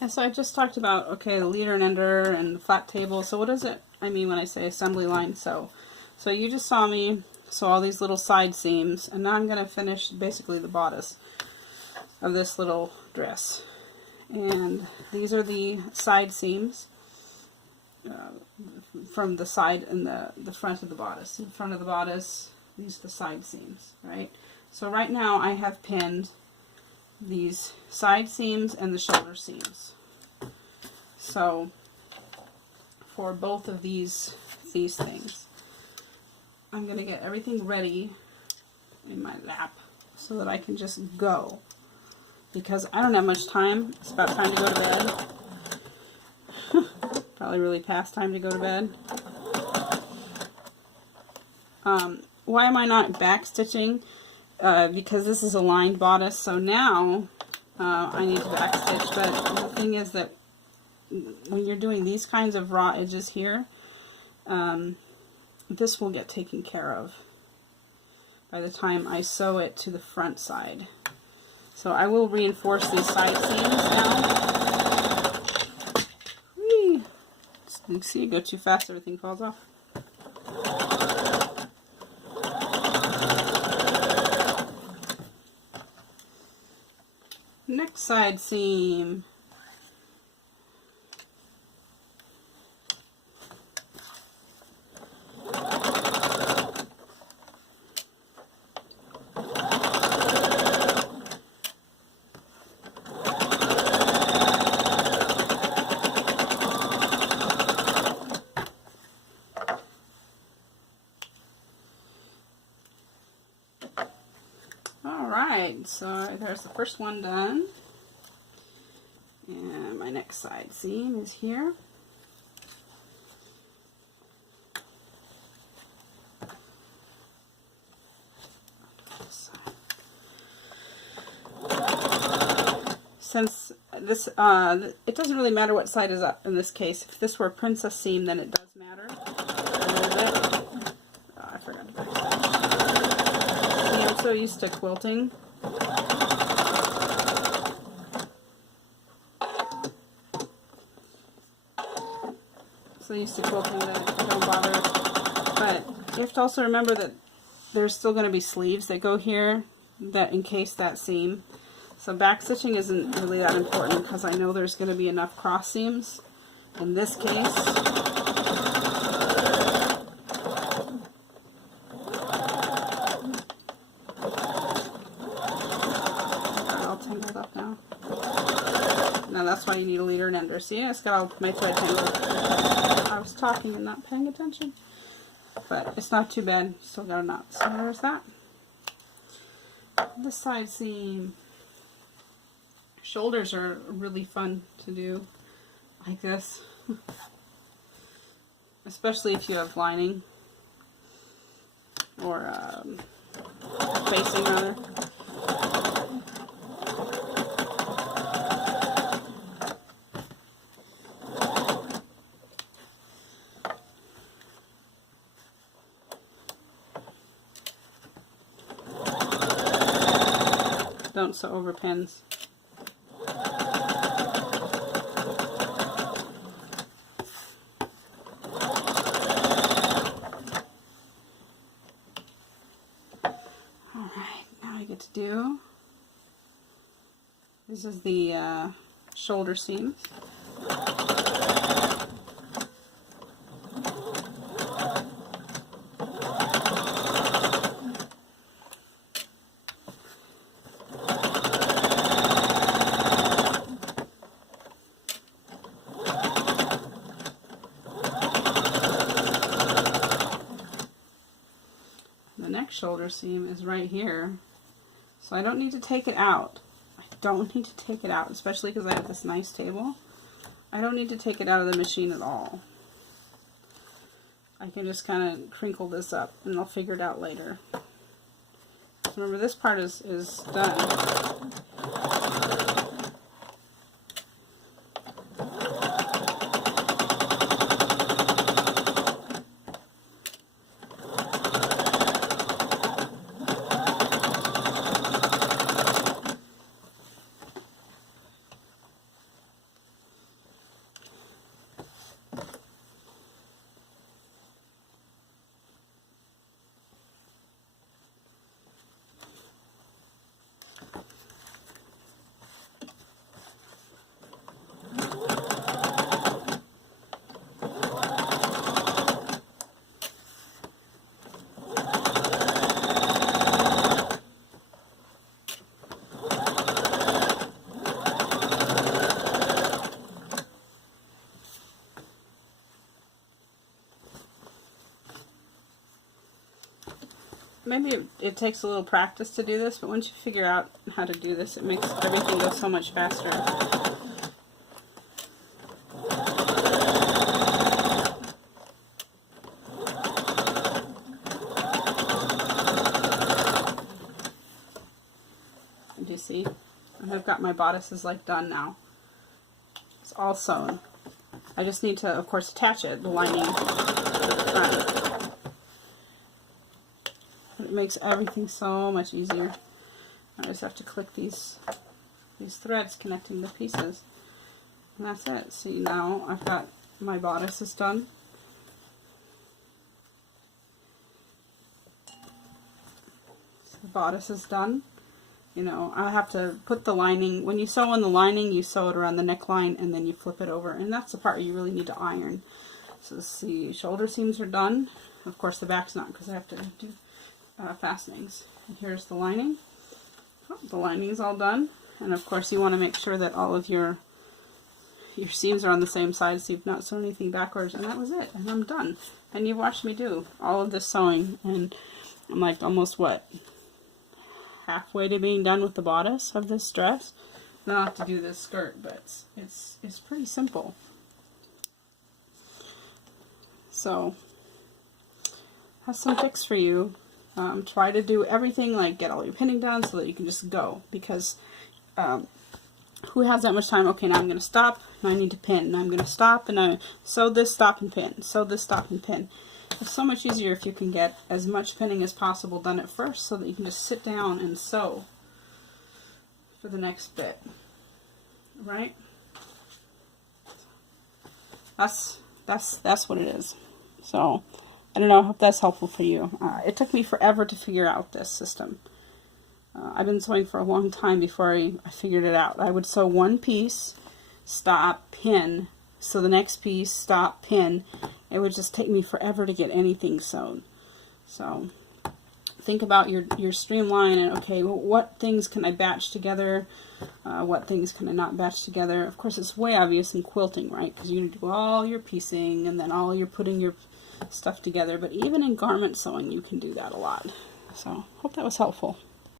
And so I just talked about, okay, the leader and ender and the flat table. So what does it, I mean when I say assembly line sew? So you just saw me sew all these little side seams, and now I'm going to finish basically the bodice of this little dress. And these are the side seams from the side and the front of the bodice. In front of the bodice, these are the side seams, right? So right now I have pinned these side seams and the shoulder seams. So for both of these things, I'm going to get everything ready in my lap so that I can just go, because I don't have much time. It's about time to go to bed. Probably really past time to go to bed. Why am I not back stitching? Because this is a lined bodice, so now I need to back stitch. But the thing is that when you're doing these kinds of raw edges here, this will get taken care of by the time I sew it to the front side. So I will reinforce these side seams now. Whee! You see, it go too fast, everything falls off. Next side seam. So there's the first one done, and my next side seam is here. Since this, it doesn't really matter what side is up in this case. If this were a princess seam, then it does matter a little bit. Oh, I forgot to backstage. See, I'm so used to quilting. So used to quilting that I don't bother. But you have to also remember that there's still going to be sleeves that go here that encase that seam. So back stitching isn't really that important because I know there's going to be enough cross seams in this case. All tangled up now. Now that's why you need a leader and ender. See, it's got all my thread tangled. I was talking and not paying attention. But it's not too bad. Still got a knot. So there's that. This side seam. Shoulders are really fun to do like this. Especially if you have lining. Or facing rather. Don't sew over pins. Alright, now I get to do, this is the shoulder seams. Shoulder seam is right here, so I don't need to take it out. I don't need to take it out, especially because I have this nice table. I don't need to take it out of the machine at all. I can just kind of crinkle this up and I'll figure it out later. Remember, this part is done. maybe it takes a little practice to do this, but once you figure out how to do this, it makes everything go so much faster. And you see, I've got my bodices like done now. It's all sewn. I just need to, of course, attach it, the lining to the front. It makes everything so much easier. I just have to click these threads connecting the pieces. And that's it. See, now I've got my bodices done. So the bodice is done. You know, I have to put the lining, when you sew on the lining, you sew it around the neckline and then you flip it over. And that's the part you really need to iron. So the shoulder seams are done. Of course the back's not because I have to do fastenings. And here's the lining. Oh, the lining's all done. And of course you want to make sure that all of your seams are on the same side so you've not sewn anything backwards. And that was it. And I'm done. And you've watched me do all of this sewing. And I'm like almost, what, halfway to being done with the bodice of this dress. Now I have to do this skirt, but it's pretty simple. So, have some tips for you. Try to do everything, like get all your pinning done so that you can just go, because who has that much time? Okay, now I'm going to stop, now I need to pin, now I'm going to stop, and I sew this, stop, and pin, sew this, stop, and pin. It's so much easier if you can get as much pinning as possible done at first so that you can just sit down and sew for the next bit, right? That's what it is. So, I don't know, I hope that's helpful for you. It took me forever to figure out this system. I've been sewing for a long time before I figured it out. I would sew one piece, stop, pin, so the next piece, stop, pin. It would just take me forever to get anything sewn. So think about your streamline and, okay, well, what things can I batch together? What things can I not batch together? Of course, it's way obvious in quilting, right? Because you do all your piecing and then all you're putting your stuff together. But even in garment sewing, you can do that a lot. So hope that was helpful.